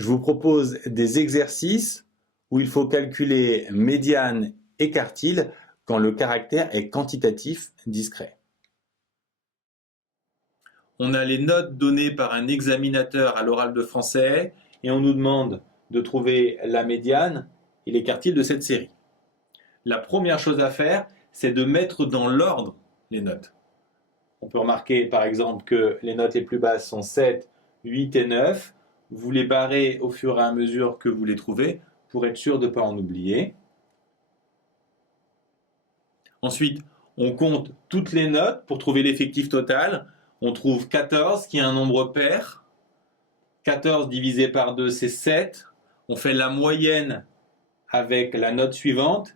Je vous propose des exercices où il faut calculer médiane et quartile quand le caractère est quantitatif discret. On a les notes données par un examinateur à l'oral de français et on nous demande de trouver la médiane et les quartiles de cette série. La première chose à faire, c'est de mettre dans l'ordre les notes. On peut remarquer par exemple que les notes les plus basses sont 7, 8 et 9. Vous les barrez au fur et à mesure que vous les trouvez pour être sûr de ne pas en oublier. Ensuite, on compte toutes les notes pour trouver l'effectif total. On trouve 14 qui est un nombre pair. 14 divisé par 2, c'est 7. On fait la moyenne avec la note suivante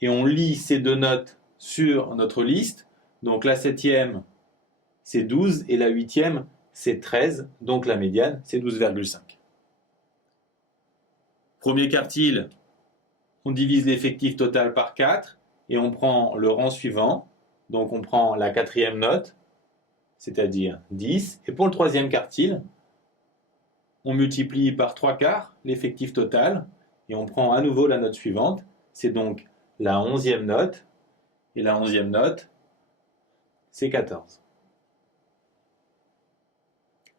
et on lit ces deux notes sur notre liste. Donc la 7e, c'est 12 et la 8e, c'est 13. Donc la médiane, c'est 12,5. Premier quartile, on divise l'effectif total par 4 et on prend le rang suivant. Donc on prend la 4e note, c'est-à-dire 10. Et pour le troisième quartile, on multiplie par 3/4 l'effectif total et on prend à nouveau la note suivante. C'est donc la 11e note. Et la 11e note, c'est 14.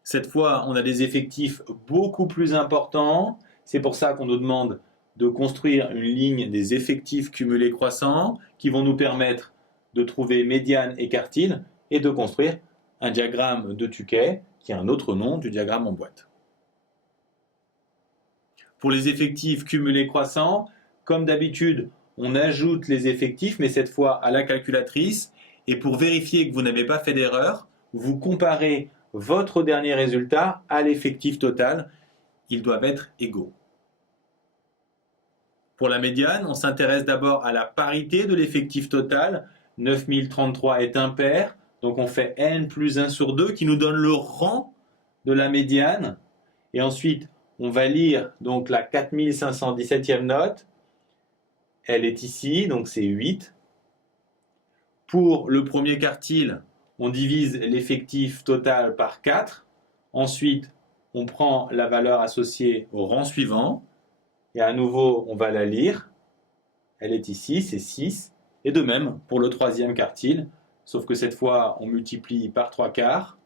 Cette fois, on a des effectifs beaucoup plus importants. C'est pour ça qu'on nous demande de construire une ligne des effectifs cumulés croissants qui vont nous permettre de trouver médiane et quartile et de construire un diagramme de Tukey qui est un autre nom du diagramme en boîte. Pour les effectifs cumulés croissants, comme d'habitude, on ajoute les effectifs, mais cette fois à la calculatrice. Et pour vérifier que vous n'avez pas fait d'erreur, vous comparez votre dernier résultat à l'effectif total. Ils doivent être égaux. Pour la médiane, on s'intéresse d'abord à la parité de l'effectif total. 9033 est impair, donc on fait n plus 1 sur 2 qui nous donne le rang de la médiane. Et ensuite, on va lire donc la 4517e note. Elle est ici, donc c'est 8. Pour le premier quartile, on divise l'effectif total par 4. Ensuite, on prend la valeur associée au rang suivant. Et à nouveau, on va la lire. Elle est ici, c'est 6. Et de même pour le troisième quartile, sauf que cette fois, on multiplie par 3/4.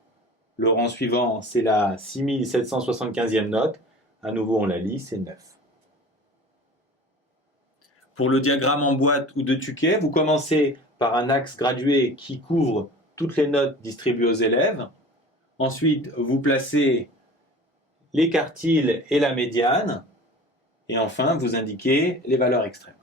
Le rang suivant, c'est la 6775e note. À nouveau, on la lit, c'est 9. Pour le diagramme en boîte ou de Tukey, vous commencez par un axe gradué qui couvre toutes les notes distribuées aux élèves. Ensuite, vous placez les quartiles et la médiane. Et enfin, vous indiquez les valeurs extrêmes.